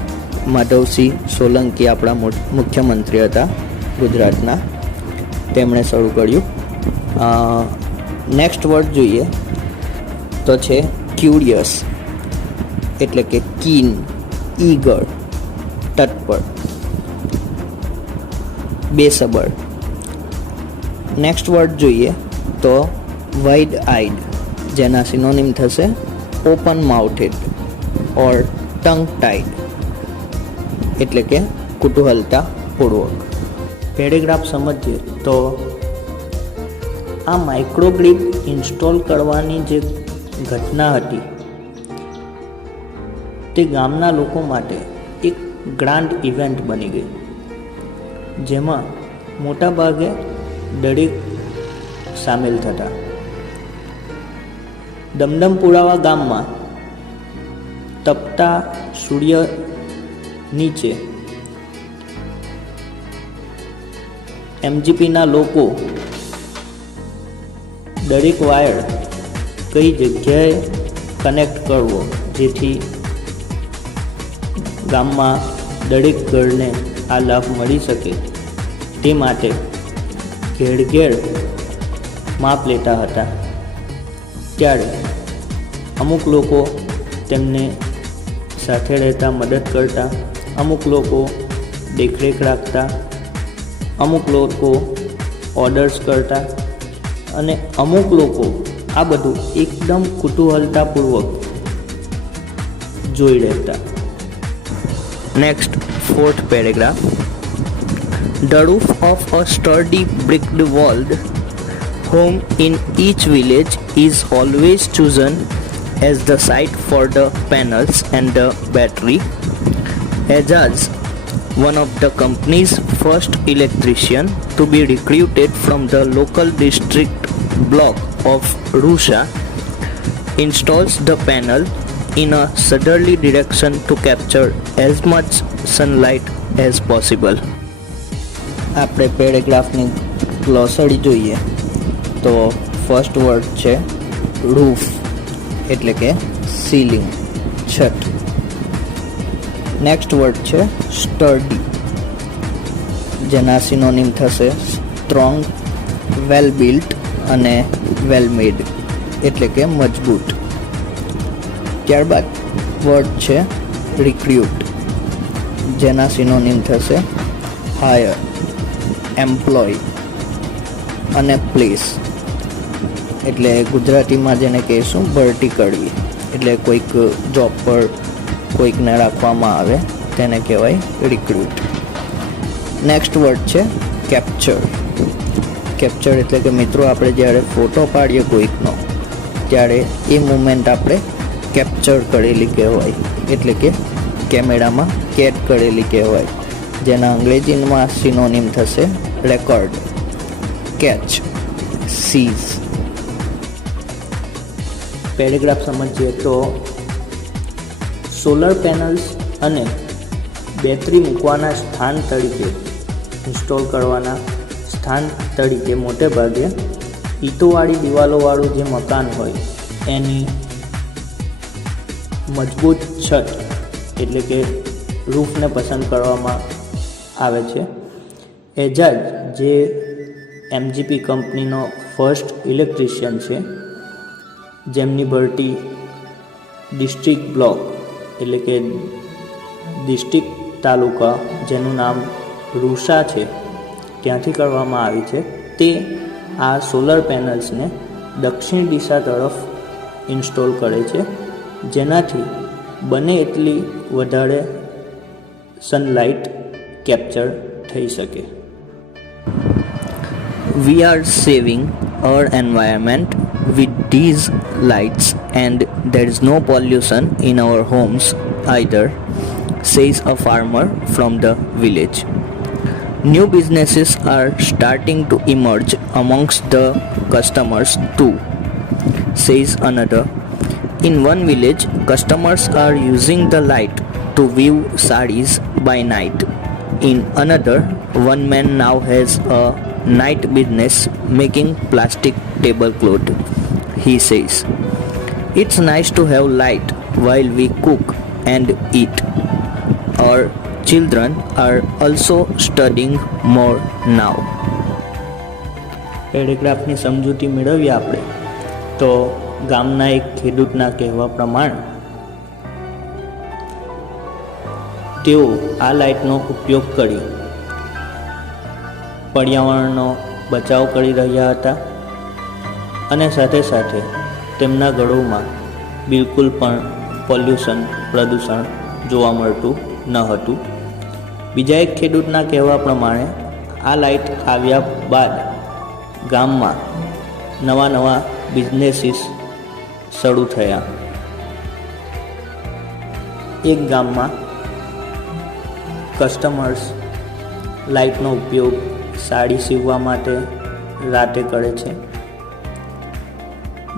માધવસિંહ સોલંકી આપણા મુખ્યમંત્રી હતા ગુજરાતના, તેમણે શરૂ કર્યું. નેક્સ્ટ વર્ડ જોઈએ તો છે ક્યુરિયસ એટલે કે કીન, ઈગર, તત્પર, બેસબર. નેક્સ્ટ વર્ડ જોઈએ તો વાઇડ આઈડ, જેના સિનોનિમ થશે ઓપન માઉથેડ ઓર ટંગ ટાઈડ એટલે કે કુતૂહલતા પૂર્વક. પેરેગ્રાફ સમજીએ તો આ માઇક્રોગ્રીડ ઇન્સ્ટોલ કરવાની જે ઘટના હતી તે ગામના લોકો માટે એક ગ્રાન્ડ ઇવેન્ટ બની ગઈ, જેમાં મોટાભાગે દરેક સામેલ થતા. દમદમ પુરાવા ગામમાં તપતા સૂર્ય નીચે એમજીપીના લોકો દરેક વાયર કઈ જગ્યાએ કનેક્ટ કરવો જેથી ગામમાં દરેક ઘરને આ લાભ મળી શકે તે માટે ઘેર ઘેર માપ લેતા હતા. ત્યારે અમુક લોકો તેમને સાથે રહેતા મદદ કરતા, અમુક લોકો દેખરેખ રાખતા, અમુક લોકો ઓર્ડર્સ કરતા અને અમુક લોકો આ બધું એકદમ કુતૂહલતાપૂર્વક જોઈ રહેતા. Next, fourth paragraph. The roof of a sturdy bricked walled home in each village is always chosen as the site for the panels and the battery. Ajaz, one of the company's first electrician to be recruited from the local district block of Rusha, installs the panel in a southerly direction to capture as much sunlight as possible. આપણે પેરેગ્રાફની ગ્લોસરી જોઈએ તો ફર્સ્ટ વર્ડ છે રૂફ એટલે કે સીલિંગ, છત. નેક્સ્ટ વર્ડ છે સ્ટર્ડી, જેના સિનોનિમ થશે સ્ટ્રોંગ, વેલ બિલ્ટ અને વેલ મેડ એટલે કે મજબૂત. ત્યારબાદ વર્ડ છે રિક્રુટ, જેના સિનોનિમ થશે હાયર, એમ્પ્લોય અને પ્લેસ એટલે ગુજરાતીમાં જેને કહીશું ભરતી કરવી, એટલે કોઈક જોબ પર કોઈકને રાખવામાં આવે તેને કહેવાય રિક્રુટ. નેક્સ્ટ વર્ડ છે કેપ્ચર. કેપ્ચર એટલે કે મિત્રો આપણે જ્યારે ફોટો પાડીએ કોઈકનો ત્યારે એ મુમેન્ટ આપણે કેપ્ચર કરેલી કહેવાય, એટલે કે કેમેરામાં કેદ કરેલી કહેવાય, જેના અંગ્રેજીમાં સિનોનિમ થશે રેકોર્ડ, કેચ, સીઝ. પેરેગ્રાફ સમજીએ તો સોલર પેનલ્સ અને બેટરી મૂકવાના સ્થાન તરીકે ઇન્સ્ટોલ કરવાના સ્થાન તરીકે મોટે ભાગે ઈંટોવાળી દિવાલોવાળું જે મકાન હોય એની મજબૂત છત એટલે કે રૂફને પસંદ કરવામાં આવે છે. એજાજ જે એમજીપી કંપનીનો ફર્સ્ટ ઇલેક્ટ્રિશિયન છે, જેમની ભરતી ડિસ્ટ્રિક્ટ બ્લોક એટલે કે ડિસ્ટ્રિક્ટ તાલુકા જેનું નામ રૂસા છે ત્યાંથી કરવામાં આવી છે, તે આ સોલર પેનલ્સને દક્ષિણ દિશા તરફ ઇન્સ્ટોલ કરે છે, જેનાથી બને એટલી વધારે સનલાઇટ કેપ્ચર થઈ શકે. We are saving our environment with these lights and there is no pollution in our homes either, says a farmer from the village. New businesses are starting to emerge amongst the customers too, says another. In one village, customers are using the light to view sarees by night. In another, one man now has a night business making plastic tablecloth. He says, "It's nice to have light while we cook and eat. Our children are also studying more now." પેરેગ્રાફની સમજૂતી મેળવીએ આપણે તો ગામના એક ખેડૂતના કહેવા પ્રમાણે તેઓ આ લાઇટનો ઉપયોગ કરી પર્યાવરણનો બચાવ કરી રહ્યા હતા અને સાથે સાથે તેમના ઘરોમાં બિલકુલ પણ પ્રદૂષણ જોવા મળતું ન હતું. બીજા એક ખેડૂતના કહેવા પ્રમાણે આ લાઇટ આવ્યા બાદ ગામમાં નવા બિઝનેસીસ શરૂ થયા. એક ગામમાં કસ્ટમર્સ લાઇટનો ઉપયોગ સાડી સીવવા માટે રાતે કરે છે.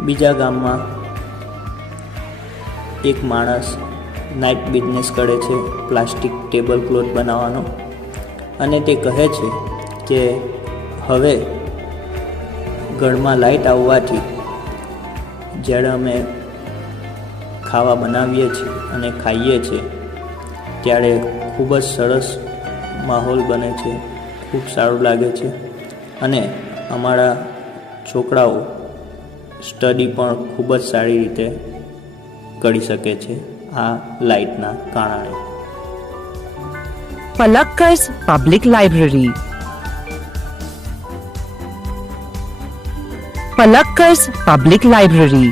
બીજા ગામમાં એક માણસ નાઇટ બિઝનેસ કરે છે પ્લાસ્ટિક ટેબલ ક્લોથ બનાવવાનો, અને તે કહે છે કે હવે ઘરમાં લાઇટ આવવાથી જ્યારે અમે ખાવા બનાવીએ છીએ અને ખાઈએ છીએ ત્યારે ખૂબ જ સરસ માહોલ બને છે, ખૂબ સારું લાગે છે અને અમારા છોકરાઓ સ્ટડી પણ ખૂબ જ સારી રીતે કરી શકે છે આ લાઇટના કારણે. Palakkar's Public Library. Palakkar's Public Library.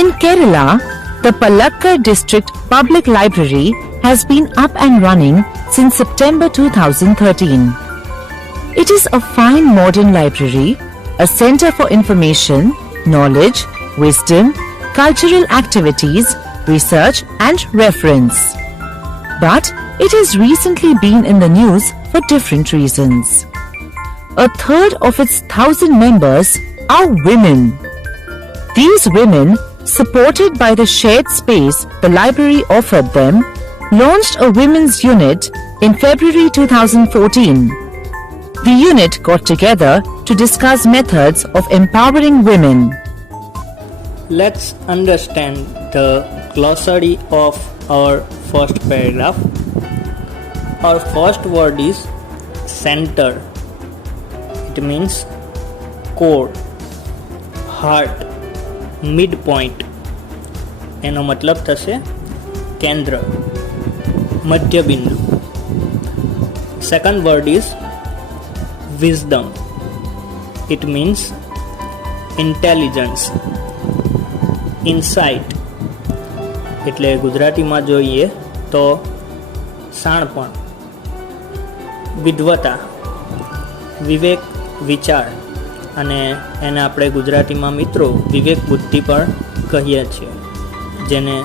In Kerala, the Palakkad District Public Library has been up and running since September 2013. It is a fine modern library, a center for information, knowledge, wisdom, cultural activities, research and reference. But it has recently been in the news for different reasons. A third of its 1,000 members are women. These women, supported by the shared space the library offered them, launched a women's unit in February 2014. The unit got together to discuss methods of empowering women. Let's understand the glossary of our first paragraph. Our first word is center. It means core, heart, midpoint. એનો મતલબ થશે કેન્દ્ર, મધ્યબિંદુ. Second word is wisdom. It means intelligence, insight. એટલે ગુજરાતીમાં જોઈએ તો શાણપણ, વિદ્વતા, વિવેક, વિચાર, અને એને આપણે ગુજરાતીમાં મિત્રો વિવેક બુદ્ધિ પણ કહીએ છીએ, જેને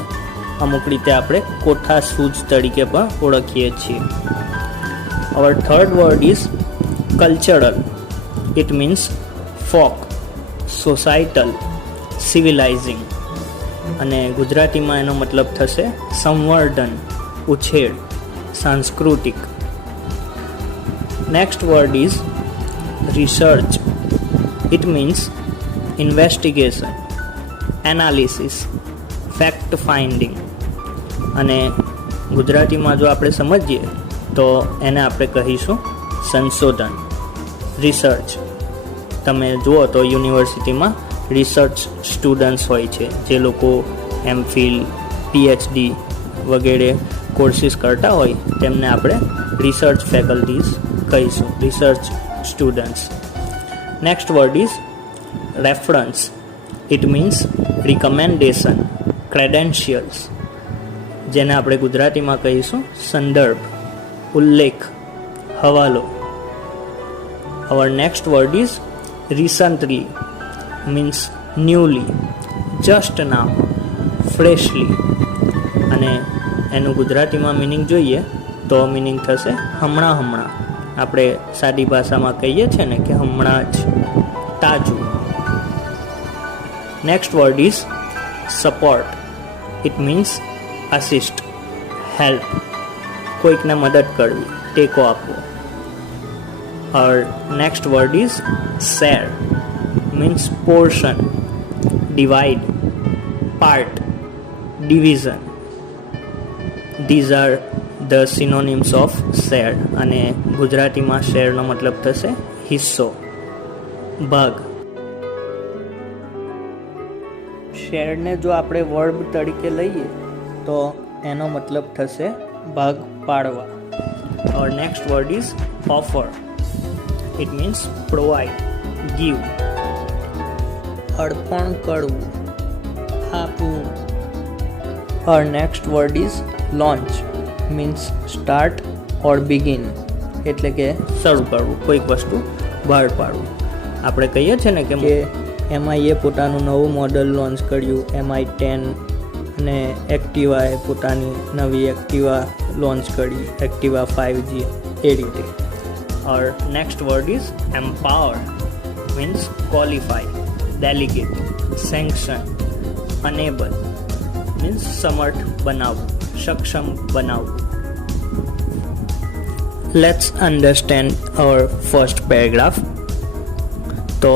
અમુક રીતે આપણે કોઠા સૂઝ તરીકે પણ ઓળખીએ છીએ. Our third word is cultural. It means folk, societal, civilizing. અને ગુજરાતીમાં એનો મતલબ થશે સંવર્ધન, ઉછેર, સાંસ્કૃતિક. Next word is research. It means investigation, analysis, fact finding. અને ગુજરાતીમાં જો આપણે સમજીએ તો એને આપણે કહીશું સંશોધન, રિસર્ચ. તમે જુઓ તો યુનિવર્સિટીમાં રિસર્ચ સ્ટુડન્ટ્સ હોય છે, જે લોકો એમફિલ, પીએચડી વગેરે કોર્સીસ કરતા હોય તેમને આપણે રિસર્ચ ફેકલ્ટીઝ કહીશું, research students. Next word is reference. It means recommendation, credentials, જેને આપણે ગુજરાતીમાં કહીશું સંદર્ભ, ઉલ્લેખ, હવાલો. Our next word is recently. Means newly, just now, freshly. અને એનું ગુજરાતીમાં મિનિંગ જોઈએ તો મિનિંગ થશે હમણાં હમણાં. આપણે સાદી ભાષામાં કહીએ છીએ ને કે હમણાં જ, તાજું. Next word is support. It means assist, help, કોઈકને મદદ કરવી, ટેકો આપવો. Our next word is share. Means portion, divide, part, division. These are the synonyms of share. અને ગુજરાતીમાં શેરનો મતલબ થશે હિસ્સો, ભાગ. શેરને જો આપણે વર્બ તરીકે લઈએ તો એનો મતલબ થશે ભાગ પાડવા. Our next word is offer. It means provide, give. અર્પણ કરવું, આપવું. Our next word is launch. Means start or begin. એટલે કે શરૂ કરવું, કોઈક વસ્તુ બહાર પાડવું. આપણે કહીએ છીએ ને કે MIએ પોતાનું નવું મોડલ લોન્ચ કર્યું, MI10, અને એક્ટિવાએ પોતાની નવી એક્ટિવા લોન્ચ કરી, એક્ટિવા 5G. એ રીતે. Our next word is empower. Means qualify, delegate, sanction, enable. Means સમર્થ બનાવવું, સક્ષમ બનાવવું. Let's understand our first paragraph. તો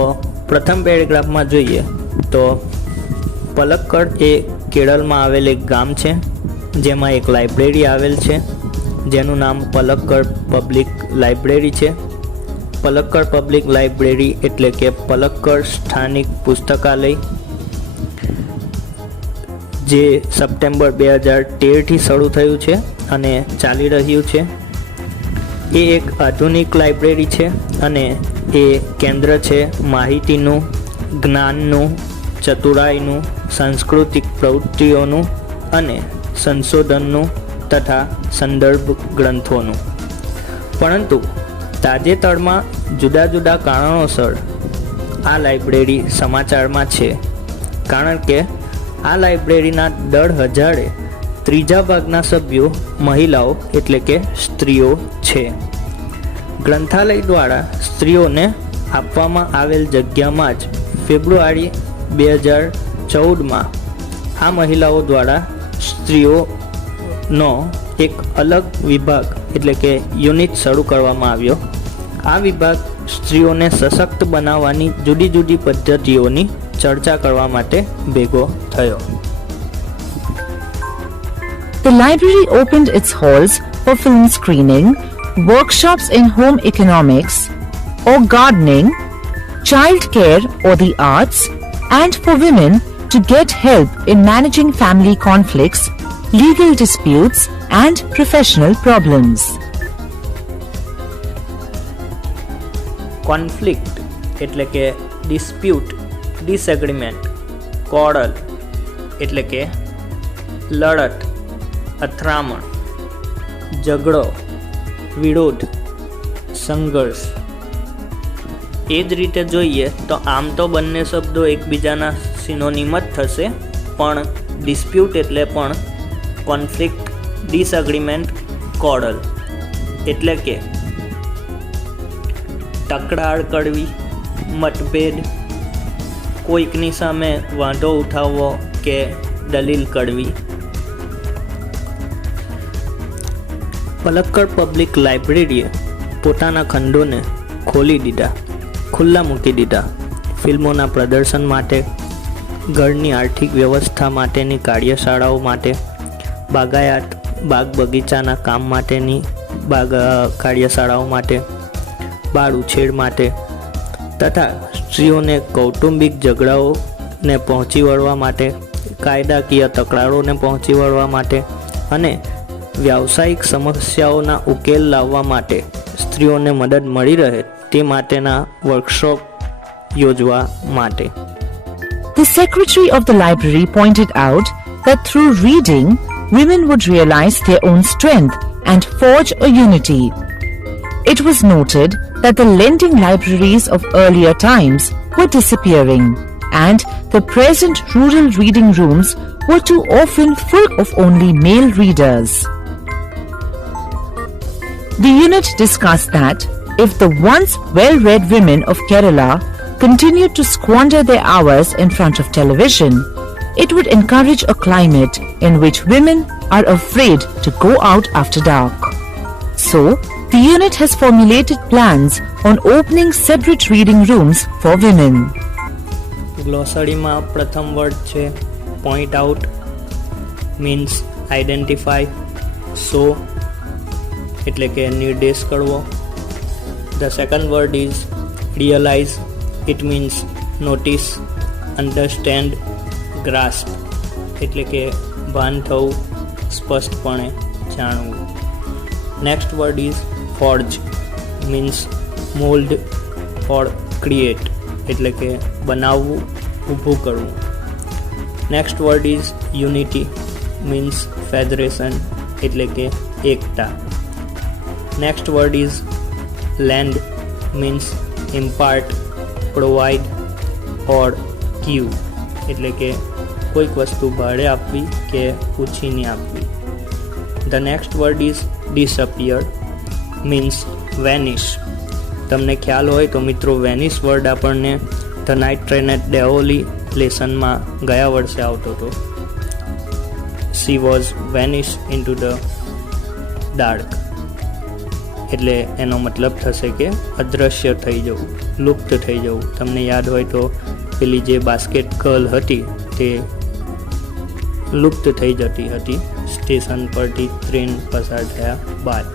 પ્રથમ પેરેગ્રાફમાં જોઈએ તો પલક્કડ એ કેરળમાં આવેલ એક ગામ છે, જેમાં એક લાઇબ્રેરી આવેલ છે, જેનું નામ પલક્કડ પબ્લિક લાઇબ્રેરી છે. પલક્કડ પબ્લિક લાઇબ્રેરી એટલે કે પલક્કડ સ્થાનિક પુસ્તકાલય, જે સપ્ટેમ્બર 2013થી શરૂ થયું છે અને ચાલી રહ્યું છે. એ એક આધુનિક લાઇબ્રેરી છે અને એ કેન્દ્ર છે માહિતીનું, જ્ઞાનનું, ચતુરાઈનું, સાંસ્કૃતિક પ્રવૃત્તિઓનું અને સંશોધનનું તથા સંદર્ભ ગ્રંથોનું. પરંતુ તાજેતરમાં જુદા જુદા કારણોસર આ લાઇબ્રેરી સમાચારમાં છે, કારણ કે આ લાઇબ્રેરીના દર 1000 ત્રીજા ભાગના સભ્યો મહિલાઓ એટલે કે સ્ત્રીઓ છે. ગ્રંથાલય દ્વારા સ્ત્રીઓને આપવામાં આવેલ જગ્યામાં જ ફેબ્રુઆરી 2014માં આ મહિલાઓ દ્વારા સ્ત્રીઓનો એક અલગ વિભાગ એટલે કે યુનિટ શરૂ કરવામાં આવ્યો. આ વિભાગ સ્ત્રીઓને સશક્ત બનાવવાની જુદી જુદી પદ્ધતિઓની ચર્ચા કરવા માટે ભેગો થયો. The library opened its halls for film screening, workshops in home economics or gardening, childcare or the arts, and for women to get help in managing family conflicts, legal disputes, and professional problems. Conflict એટલે કે ડિસ્પ્યુટ, ડિસએગ્રીમેન્ટ, કોરલ એટલે કે લડત, અથડામણ, ઝઘડો, વિરોધ, સંઘર્ષ. એ જ રીતે જોઈએ તો આમ તો બંને શબ્દો એકબીજાના સિનોનિમ જ થશે, પણ ડિસ્પ્યુટ એટલે પણ કોન્ફ્લિક્ટ, ડિસએગ્રીમેન્ટ, કોરલ એટલે કે તકરાર કરવી, મતભેદ, કોઈકની સામે વાંધો ઉઠાવવો કે દલીલ કરવી. પલક્કડ પબ્લિક લાઇબ્રેરીએ પોતાના ખંડોને ખુલ્લા મૂકી દીધા. ફિલ્મોના પ્રદર્શન માટે, ઘરની આર્થિક વ્યવસ્થા માટેની કાર્યશાળાઓ માટે, બાગાયત બાગ બગીચાના કામ માટેની કાર્યશાળાઓ માટે, બાળ ઉછેર માટે તથા સ્ત્રીઓને કૌટુંબિક ઝઘડાઓને પહોંચી વળવા માટે, કાયદાકીય તકરારોને પહોંચી વળવા માટે અને વ્યાવસાયિક સમસ્યાઓના ઉકેલ લાવવા માટે સ્ત્રીઓને મદદ મળી રહે તે માટેના વર્કશોપ યોજવા માટે. The secretary of the library pointed out that through reading, women would realize their own strength and forge a unity. It was noted that the lending libraries of earlier times were disappearing, and the present rural reading rooms were too often full of only male readers. The unit discussed that if the once well-read women of Kerala continued to squander their hours in front of television, it would encourage a climate in which women are afraid to go out after dark. So, the unit has formulated plans on opening separate reading rooms for women. ગ્લોસરીમાં પ્રથમ વર્ડ છે point out, means identify, show એટલે કે નિર્દેશ કરવો. The second word is realise, it means notice, understand, grasp એટલે કે ભાન થવું, સ્પષ્ટપણે જાણવું. Next word is forge, means mould or create એટલે કે બનાવવું, ઊભું કરવું. Next word is unity, means federation એટલે કે એકતા. Next word is lend, means impart, provide or give એટલે કે કોઈક વસ્તુ ભાડે આપવી કે ઉછીની આપવી. The next word is disappear, means vanish. તમને ખ્યાલ હોય તો મિત્રો વેનિશ વર્ડ આપણને the night train at Deoli લેસનમાં ગયા વર્ષે આવતો હતો. She was vanish into the dark એટલે એનો મતલબ થશે કે અદૃશ્ય થઈ જવું, લુપ્ત થઈ જવું. તમને યાદ હોય તો પેલી જે બાસ્કેટ ગર્લ હતી તે લુપ્ત થઈ જતી હતી સ્ટેશન પરથી ટ્રેન પસાર થયા બાદ.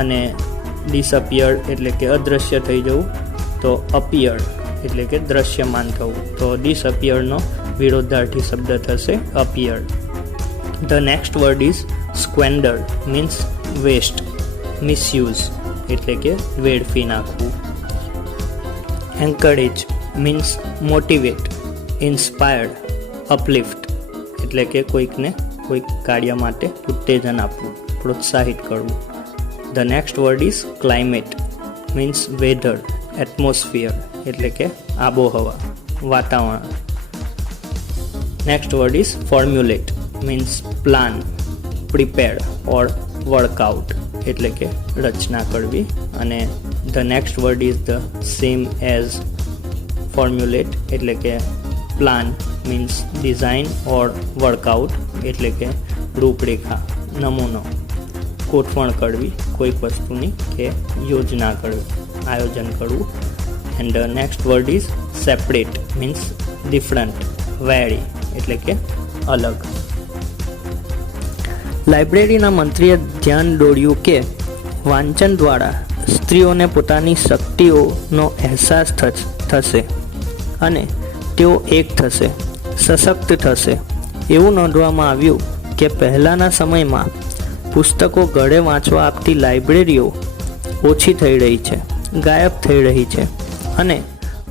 અને ડિસઅપિયર એટલે કે અદૃશ્ય થઈ જવું, તો અપિયર એટલે કે દ્રશ્યમાન થવું. તો ડિસઅપિયરનો વિરોધાર્થી શબ્દ થશે appear. The next word is squander, means waste, misuse એટલે કે વેડફી નાખવું. Encourage means motivate, inspired, uplift એટલે કે કોઈકને કોઈ કાર્ય માટે ઉત્તેજન આપવું, પ્રોત્સાહિત કરવું. The next word is climate, means weather, atmosphere એટલે કે આબોહવા, વાતાવરણ. Next word is formulate, means plan, prepare or work out એટલે કે રચના કરવી. અને the next word is the same as formulate એટલે કે plan, means design or work out એટલે કે રૂપરેખા, નમૂનો, ગોઠવણ કરવી કોઈક વસ્તુની કે યોજના કરવી, આયોજન કરવું. And the next word is separate, means different, very એટલે કે અલગ. લાઇબ્રેરીના મંત્રીએ ધ્યાન દોર્યું કે વાંચન દ્વારા સ્ત્રીઓને પોતાની શક્તિઓનો અહેસાસ થશે અને તેઓ એક થશે, સશક્ત થશે. એવું નોંધવામાં આવ્યું કે પહેલાંના સમયમાં પુસ્તકો ઘરે વાંચવા આપતી લાઇબ્રેરીઓ ઓછી થઈ રહી છે, ગાયબ થઈ રહી છે અને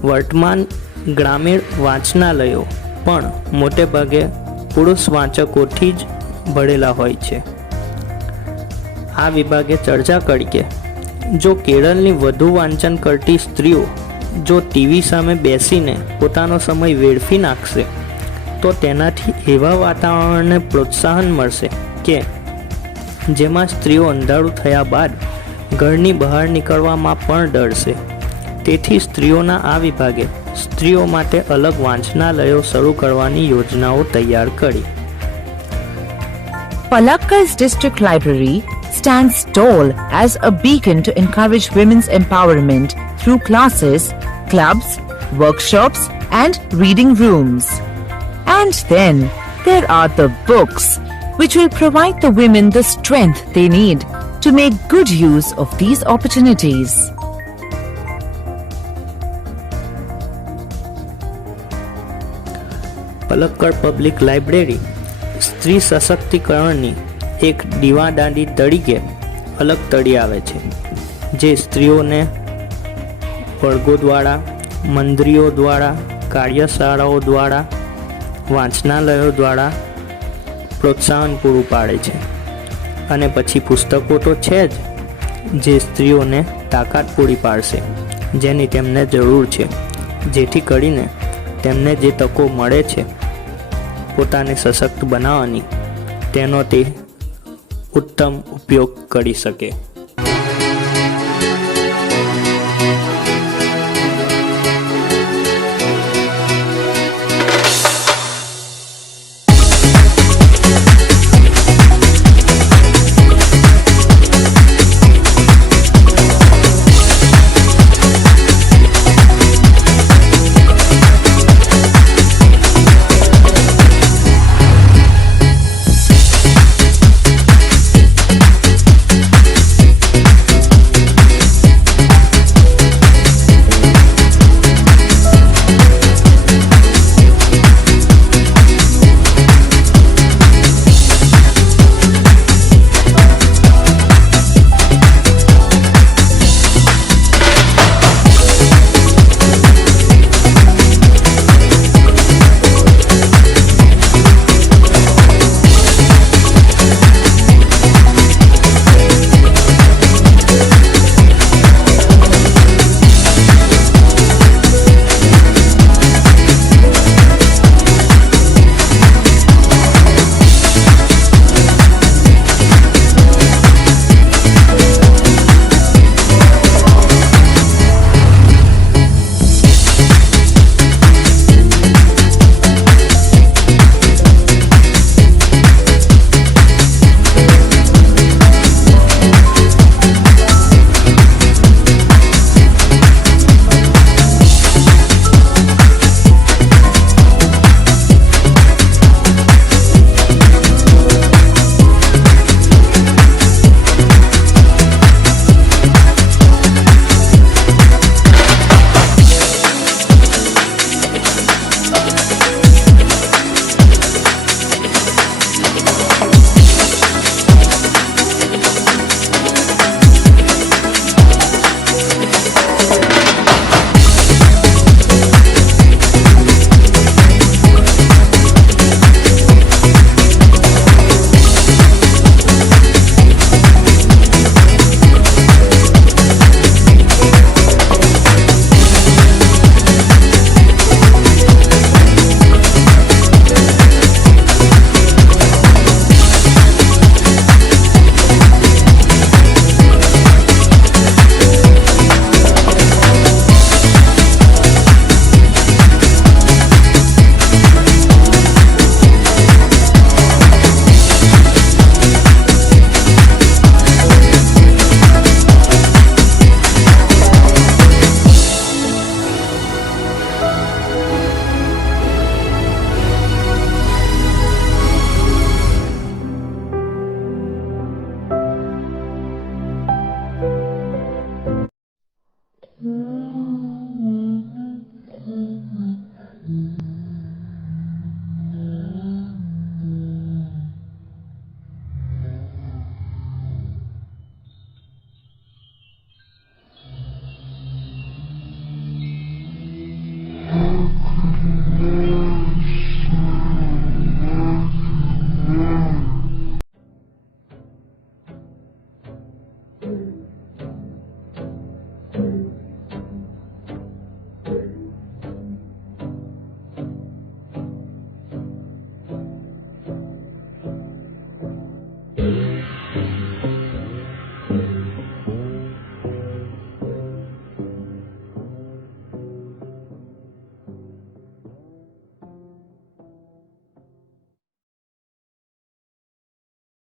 વર્તમાન ગ્રામીણ વાંચનાલયો પણ મોટે ભાગે પુરુષ વાંચકોથી જ ભરેલા હોય છે. આ વિભાગે ચર્ચા કરી કે જો કેરળની વધુ વાંચન કરતી સ્ત્રીઓ જો ટીવી સામે બેસીને પોતાનો સમય વેડફી નાખશે તો તેનાથી એવા વાતાવરણને પ્રોત્સાહન મળશે કે જેમાં સ્ત્રીઓ અંધારું થયા બાદ ઘરની બહાર નીકળવામાં પણ ડરશે. તેથી સ્ત્રીઓના આ વિભાગે સ્ત્રીઓ માટે અલગ વાંચનાલયો શરૂ કરવાની યોજનાઓ તૈયાર કરી. Palakkar's district library stands tall as a beacon to encourage women's empowerment through classes, clubs, workshops, and reading rooms. And then there are the books, which will provide the women the strength they need to make good use of these opportunities. Palakkad public library સ્ત્રી સશક્તિકરણની એક દીવાદાંડી તરીકે અલગ તળી આવે છે, જે સ્ત્રીઓને વર્ગો દ્વારા, મંદિરો દ્વારા, કાર્યશાળાઓ દ્વારા, વાંચનાલયો દ્વારા પ્રોત્સાહન પૂરું પાડે છે. અને પછી પુસ્તકો તો છે જ, જે સ્ત્રીઓને તાકાત પૂરી પાડશે જેની તેમને જરૂર છે, જેથી કરીને તેમને જે તકો મળે છે પોતાને સશક્ત બનાવવાની, તેનો તે ઉત્તમ ઉપયોગ કરી શકે.